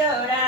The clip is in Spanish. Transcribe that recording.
adorar.